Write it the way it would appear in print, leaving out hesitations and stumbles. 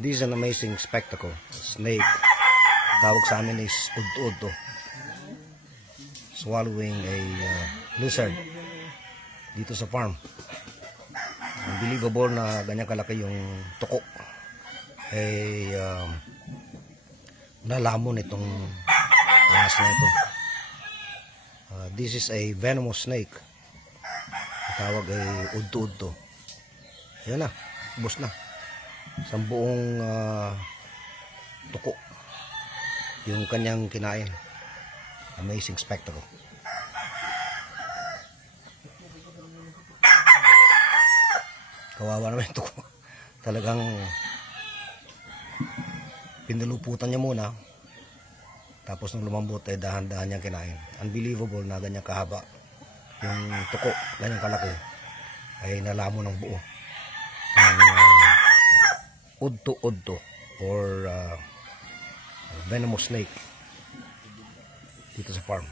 This is an amazing spectacle. Snake. Tawag sa amin is udto-udto. Swallowing a lizard dito sa farm. Unbelievable na ganyan kalaki yung tuko. Nalamon itong ahas na ito. This is a venomous snake. Tawag ay udto-udto. Yan na, ubos na. Sa buong tuko yung kanyang kinain. Amazing spectacle. Kawawa naman ito. Talagang pinuluputan niya muna, tapos nung lumambot ay dahan-dahan niyang kinain. Unbelievable na ganyan kahaba yung tuko, ganyan kalaki ay nalamo ng buo ng udto-udto or venomous snake dito sa farm.